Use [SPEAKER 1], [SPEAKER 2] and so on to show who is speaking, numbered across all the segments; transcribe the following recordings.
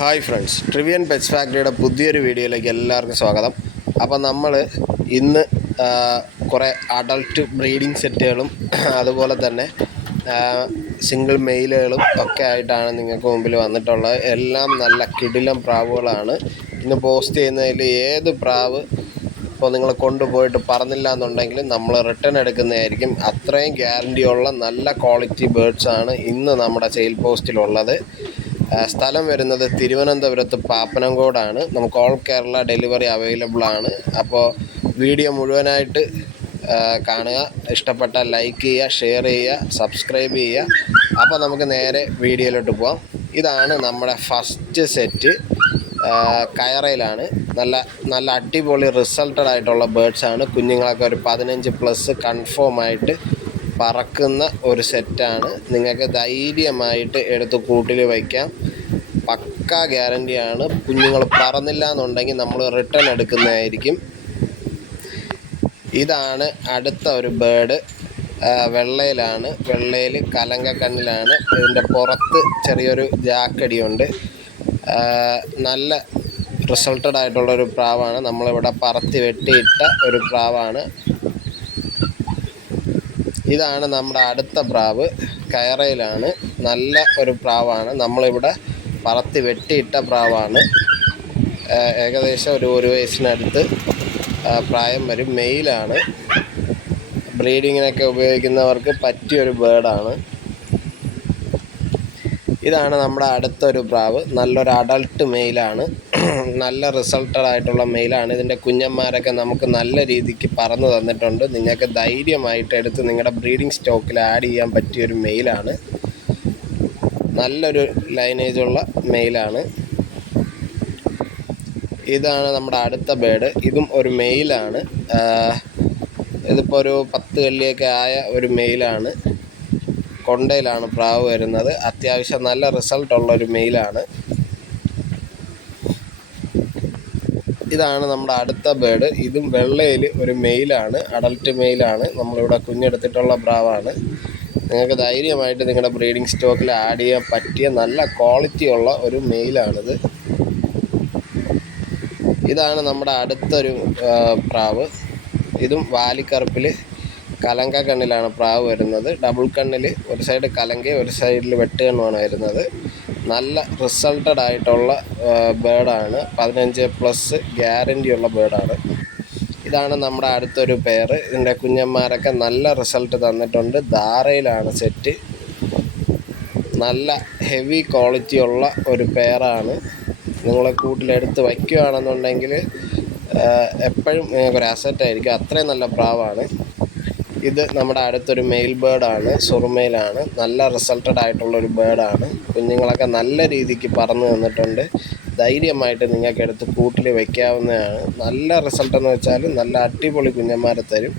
[SPEAKER 1] Hi friends ട്രിവിയൻ pets ഫാക്ടറിയുടെ പുതിയൊരു വീഡിയോയിലേക്ക് എല്ലാവർക്കും സ്വാഗതം. അപ്പോൾ നമ്മൾ ഇന്ന് കുറേ അഡൾട്ട് ബ്രീഡിംഗ് സെറ്റുകളും അതുപോലെ തന്നെ സിംഗിൾ മെയിലുകളും ഒക്കെ ആയിട്ടാണ് നിങ്ങൾക്ക് മുമ്പിൽ വന്നിട്ടുള്ളത്. എല്ലാം നല്ല കിടിലം പ്രാവുകളാണ്. ഇന്ന് പോസ്റ്റ് ചെയ്യുന്നതിൽ ഏത് പ്രാവ് ഇപ്പോൾ നിങ്ങൾ കൊണ്ടുപോയിട്ട് പറഞ്ഞില്ല എന്നുണ്ടെങ്കിൽ നമ്മൾ റിട്ടേൺ എടുക്കുന്നതായിരിക്കും. അത്രയും ഗ്യാരണ്ടി ഉള്ള നല്ല ക്വാളിറ്റി ബേഡ്സാണ് ഇന്ന് നമ്മുടെ സെയിൽ പോസ്റ്റിലുള്ളത് സ്ഥലം വരുന്നത് തിരുവനന്തപുരത്ത് പാപ്പനംകോടാണ്. നമുക്ക് ഓൾ കേരള ഡെലിവറി അവൈലബിൾ ആണ്. അപ്പോൾ വീഡിയോ മുഴുവനായിട്ട് കാണുക. ഇഷ്ടപ്പെട്ട ലൈക്ക് ചെയ്യുക ഷെയർ ചെയ്യുക സബ്സ്ക്രൈബ് ചെയ്യുക. അപ്പോൾ നമുക്ക് നേരെ വീഡിയോയിലോട്ട് പോവാം. ഇതാണ് നമ്മുടെ ഫസ്റ്റ് സെറ്റ് കയറയിലാണ്. നല്ല നല്ല അടിപൊളി റിസൾട്ടഡ് ആയിട്ടുള്ള ബേഡ്സാണ് കുഞ്ഞുങ്ങളൊക്കെ ഒരു പതിനഞ്ച് പ്ലസ് കൺഫേം ആയിട്ട് പറക്കുന്ന ഒരു സെറ്റാണ്. നിങ്ങൾക്ക് ധൈര്യമായിട്ട് എടുത്ത് കൂട്ടിൽ വയ്ക്കാം. പക്ക ഗ്യാരണ്ടിയാണ്. കുഞ്ഞുങ്ങൾ പറന്നില്ല എന്നുണ്ടെങ്കിൽ നമ്മൾ റിട്ടേൺ എടുക്കുന്നതായിരിക്കും. ഇതാണ് അടുത്ത ഒരു ബേഡ് വെള്ളയിലാണ്. വെള്ളയിൽ കലങ്കക്കണ്ണിലാണ്. ഇതിന്റെ പുറത്ത് ചെറിയൊരു ജാക്കടിയുണ്ട്. നല്ല റിസൾട്ടഡ് ആയിട്ടുള്ളൊരു പ്രാവാണ്. നമ്മളിവിടെ പറത്തി വെട്ടിയിട്ട ഒരു പ്രാവാണ്. ഇതാണ് നമ്മുടെ അടുത്ത പ്രാവ്. കയറയിലാണ്. നല്ല ഒരു പ്രാവാണ്. നമ്മളിവിടെ പറത്തി വെട്ടിയിട്ട പ്രാവാണ്. ഏകദേശം ഒരു ഒരു വയസ്സിനടുത്ത് പ്രായം വരും. മെയിലാണ്. ബ്രീഡിങ്ങിനൊക്കെ ഉപയോഗിക്കുന്നവർക്ക് പറ്റിയൊരു ബേഡാണ്. ഇതാണ് നമ്മുടെ അടുത്തൊരു പ്രാവ്. നല്ലൊരു അഡൾട്ട് മെയിലാണ്. നല്ല റിസൾട്ടഡ് ആയിട്ടുള്ള മെയിലാണ് ഇതിന്റെ കുഞ്ഞന്മാരൊക്കെ നമുക്ക് നല്ല രീതിക്ക് പറന്ന് തന്നിട്ടുണ്ട്. നിങ്ങൾക്ക് ധൈര്യമായിട്ട് എടുത്ത് നിങ്ങളുടെ ബ്രീഡിംഗ് സ്റ്റോക്കിൽ ആഡ് ചെയ്യാൻ പറ്റിയൊരു മെയിലാണ് നല്ലൊരു ലൈനേജുള്ള മെയിലാണ് ഇതാണ് നമ്മുടെ അടുത്ത ബേഡ് ഇതും ഒരു മെയിലാണ് ഇതിപ്പോൾ ഒരു പത്ത് കല്ലിയൊക്കെ ആയ ഒരു മെയിലാണ് കൊണ്ടയിലാണ് പ്രാവ് വരുന്നത്. അത്യാവശ്യം നല്ല റിസൾട്ട് ഉള്ള ഒരു മെയിലാണ് ഇതാണ് നമ്മുടെ അടുത്ത ബേഡ് ഇതും വെള്ളയിൽ ഒരു മെയിലാണ് അഡൽട്ട് മെയിലാണ് നമ്മളിവിടെ കുഞ്ഞെടുത്തിട്ടുള്ള ബ്രാവാണ് നിങ്ങൾക്ക് ധൈര്യമായിട്ട് നിങ്ങളുടെ ബ്രീഡിംഗ് സ്റ്റോക്കിൽ ആഡ് ചെയ്യാൻ പറ്റിയ നല്ല ക്വാളിറ്റി ഉള്ള ഒരു മെയിലാണിത് ഇതാണ് നമ്മുടെ അടുത്തൊരു പ്രാവ്. ഇതും വാലിക്കറുപ്പിൽ കലങ്ക കണ്ണിലാണ് പ്രാവ് വരുന്നത്. ഡബിൾ കണ്ണിൽ ഒരു സൈഡ് കലങ്കയും ഒരു സൈഡിൽ വെട്ടുകണ്ണുമാണ് വരുന്നത്. നല്ല റിസൾട്ടഡ് ആയിട്ടുള്ള ബേഡാണ് പതിനഞ്ച് പ്ലസ് ഗ്യാരന്റിയുള്ള ബേഡാണ് ഇതാണ് നമ്മുടെ അടുത്തൊരു പെയർ ഇതിന്റെ കുഞ്ഞന്മാരൊക്കെ നല്ല റിസൾട്ട് തന്നിട്ടുണ്ട്. ധാരയിലാണ് സെറ്റ് നല്ല ഹെവി ക്വാളിറ്റി ഉള്ള ഒരു പെയറാണ് നിങ്ങളെ കൂട്ടിലെടുത്ത് വയ്ക്കുകയാണെന്നുണ്ടെങ്കിൽ എപ്പോഴും നിങ്ങൾക്കൊരു അസറ്റ് ആയിരിക്കും. അത്രയും നല്ല പ്രാവാണ്. ഇത് നമ്മുടെ അടുത്തൊരു മെയിൽ ബേർഡാണ് സുറുമയിലാണ് നല്ല റിസൾട്ടഡ് ആയിട്ടുള്ള ഒരു ബേർഡാണ് കുഞ്ഞുങ്ങളൊക്കെ നല്ല രീതിക്ക് പറന്ന് തന്നിട്ടുണ്ട്. ധൈര്യമായിട്ട് നിങ്ങൾക്ക് എടുത്ത് കൂട്ടിൽ വയ്ക്കാവുന്നതാണ് നല്ല റിസൾട്ട് എന്ന് വെച്ചാൽ നല്ല അടിപൊളി കുഞ്ഞന്മാരെ തരും.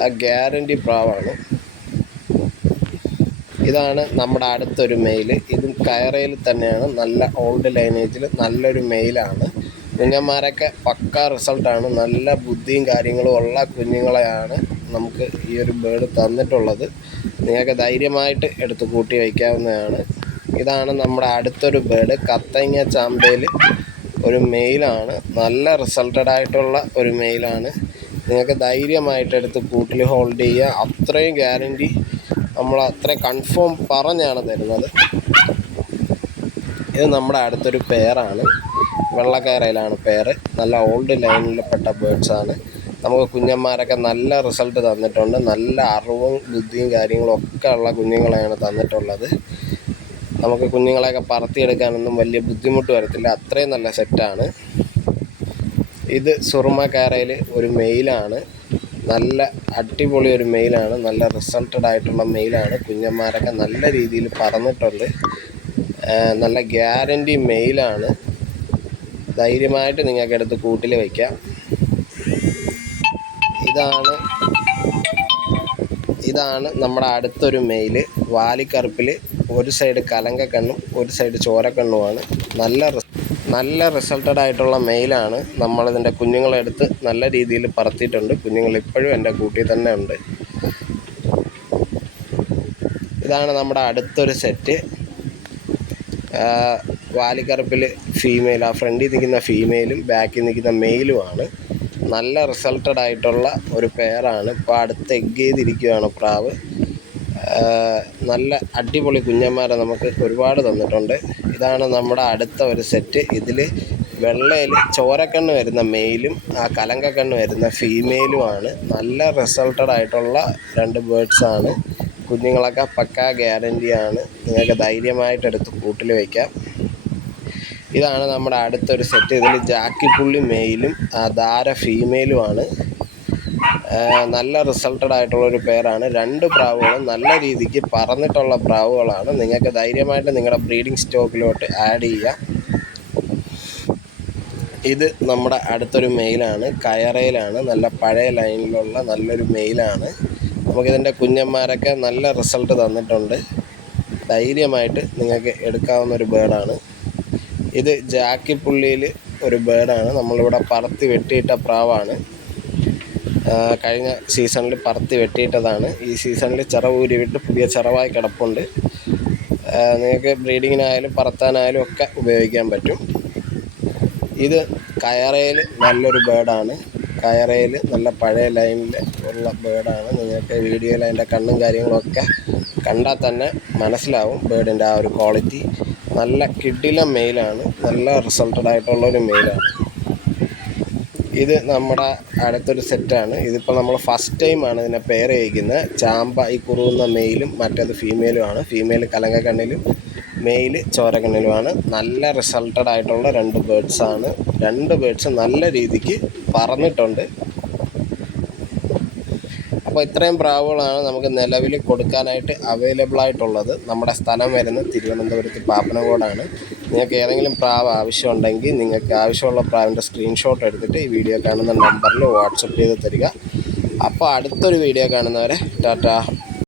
[SPEAKER 1] ആ ഗ്യാരണ്ടി പ്രാവാണ്. ഇതാണ് നമ്മുടെ അടുത്തൊരു മെയിൽ ഇതും കയറയിൽ തന്നെയാണ്. നല്ല ഓൾഡ് ലൈനേജിൽ നല്ലൊരു മെയിലാണ് കുഞ്ഞന്മാരൊക്കെ പക്ക റിസൾട്ടാണ് നല്ല ബുദ്ധിയും കാര്യങ്ങളും ഉള്ള കുഞ്ഞുങ്ങളെയാണ്. നമുക്ക് ഈ ഒരു ബേഡ് തന്നിട്ടുള്ളത്. നിങ്ങൾക്ക് ധൈര്യമായിട്ട് എടുത്ത് കൂട്ടി വയ്ക്കാവുന്നതാണ്. ഇതാണ് നമ്മുടെ അടുത്തൊരു ബേഡ് കത്തങ്ങ ചാമ്പയിൽ ഒരു മെയിലാണ്. നല്ല റിസൾട്ടഡ് ആയിട്ടുള്ള ഒരു മെയിലാണ്. നിങ്ങൾക്ക് ധൈര്യമായിട്ട് എടുത്ത് കൂട്ടിൽ ഹോൾഡ് ചെയ്യുക. അത്രയും ഗ്യാരന്റി നമ്മൾ അത്രയും കൺഫേം പറഞ്ഞാണ് തരുന്നത്. ഇത് നമ്മുടെ അടുത്തൊരു പെയറാണ് വെള്ളക്കയറയിലാണ് പേര് നല്ല ഓൾഡ് ലൈനിൽപ്പെട്ട ബേഡ്സാണ് നമുക്ക് കുഞ്ഞന്മാരൊക്കെ നല്ല റിസൾട്ട് തന്നിട്ടുണ്ട്. നല്ല അറിവും ബുദ്ധിയും കാര്യങ്ങളും ഒക്കെ ഉള്ള കുഞ്ഞുങ്ങളെയാണ് തന്നിട്ടുള്ളത്. നമുക്ക് കുഞ്ഞുങ്ങളെയൊക്കെ പറത്തിയെടുക്കാനൊന്നും വലിയ ബുദ്ധിമുട്ട് വരത്തില്ല. അത്രയും നല്ല സെറ്റാണ് ഇത് സുറുമ കാരയിൽ ഒരു മെയിലാണ് നല്ല അടിപൊളി ഒരു മെയിലാണ് നല്ല റിസൾട്ടഡ് ആയിട്ടുള്ള മെയിലാണ് കുഞ്ഞന്മാരൊക്കെ നല്ല രീതിയിൽ പറന്നിട്ടുണ്ട് നല്ല ഗ്യാരണ്ടി മെയിലാണ് ധൈര്യമായിട്ട് നിങ്ങൾക്ക് എടുത്ത് കൂട്ടിൽ വയ്ക്കാം. ഇതാണ്. ഇതാണ് നമ്മുടെ അടുത്തൊരു മെയിൽ വാലിക്കറുപ്പിൽ ഒരു സൈഡ് കലങ്ക കണ്ണും ഒരു സൈഡ് ചോരക്കണ്ണുമാണ്. നല്ല നല്ല റിസൾട്ടഡ് ആയിട്ടുള്ള മെയിലാണ് നമ്മളിതിന്റെ കുഞ്ഞുങ്ങളെടുത്ത് നല്ല രീതിയിൽ പറത്തിയിട്ടുണ്ട്. കുഞ്ഞുങ്ങൾ ഇപ്പോഴും എന്റെ കൂട്ടിൽ തന്നെ ഉണ്ട്. ഇതാണ് നമ്മുടെ അടുത്തൊരു സെറ്റ് വാലിക്കറുപ്പിൽ ഫീമെയിൽ ആ ഫ്രണ്ടിൽ നിൽക്കുന്ന ഫീമെയിലും ബാക്കിൽ നിൽക്കുന്ന മെയിലുമാണ് നല്ല റിസൾട്ടഡ് ആയിട്ടുള്ള ഒരു പെയറാണ് ഇപ്പോൾ അടുത്ത് എഗ് ചെയ്തിരിക്കുകയാണ് പ്രാവ്. നല്ല അടിപൊളി കുഞ്ഞന്മാരെ നമുക്ക് ഒരുപാട് തന്നിട്ടുണ്ട്. ഇതാണ് നമ്മുടെ അടുത്ത ഒരു സെറ്റ് ഇതിൽ വെള്ളയിൽ ചോരക്കണ്ണ് വരുന്ന മെയിലും ആ കലങ്കക്കണ്ണ് വരുന്ന ഫീമെയിലുമാണ് നല്ല റിസൾട്ടഡ് ആയിട്ടുള്ള രണ്ട് ബേഡ്സാണ് കുഞ്ഞുങ്ങളൊക്കെ പക്കാ ഗ്യാരന്റിയാണ് നിങ്ങൾക്ക് ധൈര്യമായിട്ട് എടുത്ത് കൂട്ടിൽ വയ്ക്കാം ഇതാണ് നമ്മുടെ അടുത്തൊരു സെറ്റ് ഇതിൽ ജാക്കിപ്പുള്ളി മെയിലും ധാര ഫീമെയിലുമാണ്. നല്ല റിസൾട്ടഡ് ആയിട്ടുള്ളൊരു പേരാണ് രണ്ട് പ്രാവുകളും നല്ല രീതിക്ക് പറന്നിട്ടുള്ള പ്രാവുകളാണ്. നിങ്ങൾക്ക് ധൈര്യമായിട്ട് നിങ്ങളുടെ ബ്രീഡിംഗ് സ്റ്റോക്കിലോട്ട് ആഡ് ചെയ്യാം. ഇത് നമ്മുടെ അടുത്തൊരു മെയിലാണ്. കയറയിലാണ്. നല്ല പഴയ ലൈനിലുള്ള നല്ലൊരു മെയിലാണ്. നമുക്കിതിന്റെ കുഞ്ഞന്മാരൊക്കെ നല്ല റിസൾട്ട് തന്നിട്ടുണ്ട്. ധൈര്യമായിട്ട് നിങ്ങൾക്ക് എടുക്കാവുന്ന ഒരു ബേഡാണ് ഇത് ജാക്കിപ്പുള്ളിയിൽ ഒരു ബേഡാണ്. നമ്മളിവിടെ പറത്തി വെട്ടിയിട്ട പ്രാവാണ്. കഴിഞ്ഞ സീസണിൽ പറത്തി വെട്ടിയിട്ടതാണ്. ഈ സീസണിൽ ചിറവ് വിട്ട് പുതിയ ചിറവായി കിടപ്പുണ്ട്. നിങ്ങൾക്ക് ബ്രീഡിങ്ങിനായാലും പറത്താനായാലും ഒക്കെ ഉപയോഗിക്കാൻ പറ്റും. ഇത് കയറയിൽ നല്ലൊരു ബേഡാണ്. കയറയിൽ നല്ല പഴയ ലൈനിൽ ഉള്ള ബേഡാണ്. നിങ്ങൾക്ക് വീഡിയോയിൽ അതിന്റെ കണ്ണും കാര്യങ്ങളൊക്കെ കണ്ടാൽ തന്നെ മനസ്സിലാവും ബേഡിന്റെ ആ ഒരു ക്വാളിറ്റി. നല്ല കിഡില മെയിലാണ്. നല്ല റിസൾട്ടഡ് ആയിട്ടുള്ള ഒരു മെയിലാണ്. ഇത് നമ്മുടെ അടുത്തൊരു സെറ്റാണ് ഇതിപ്പോൾ നമ്മൾ ഫസ്റ്റ് ടൈമാണ് ഇതിനെ പെയർ ചെയ്യിക്കുന്നത്. ചാമ്പ ഈ കുറുകുന്ന മെയിലും മറ്റേത് ഫീമെയിലുമാണ് ഫീമെയിൽ കലങ്കക്കണ്ണിലും മെയിൽ ചോരക്കണ്ണിലുമാണ്. നല്ല റിസൾട്ടഡ് ആയിട്ടുള്ള രണ്ട് ബേഡ്സാണ് രണ്ട് ബേഡ്സ് നല്ല രീതിക്ക് പറന്നിട്ടുണ്ട്. അപ്പോൾ ഇത്രയും പ്രാവുകളാണ് നമുക്ക് നിലവിൽ കൊടുക്കാനായിട്ട് അവൈലബിൾ ആയിട്ടുള്ളത്. നമ്മുടെ സ്ഥലം വരുന്നത് തിരുവനന്തപുരത്ത് പാപ്പനകോടാണ് നിങ്ങൾക്ക് ഏതെങ്കിലും പ്രാവ് ആവശ്യമുണ്ടെങ്കിൽ നിങ്ങൾക്ക് ആവശ്യമുള്ള പ്രാവിന്റെ സ്ക്രീൻഷോട്ട് എടുത്തിട്ട് ഈ വീഡിയോ കാണുന്ന നമ്പറിൽ വാട്സപ്പ് ചെയ്ത് തരിക. അപ്പോൾ അടുത്തൊരു വീഡിയോ കാണുന്നവരെ ടാറ്റ.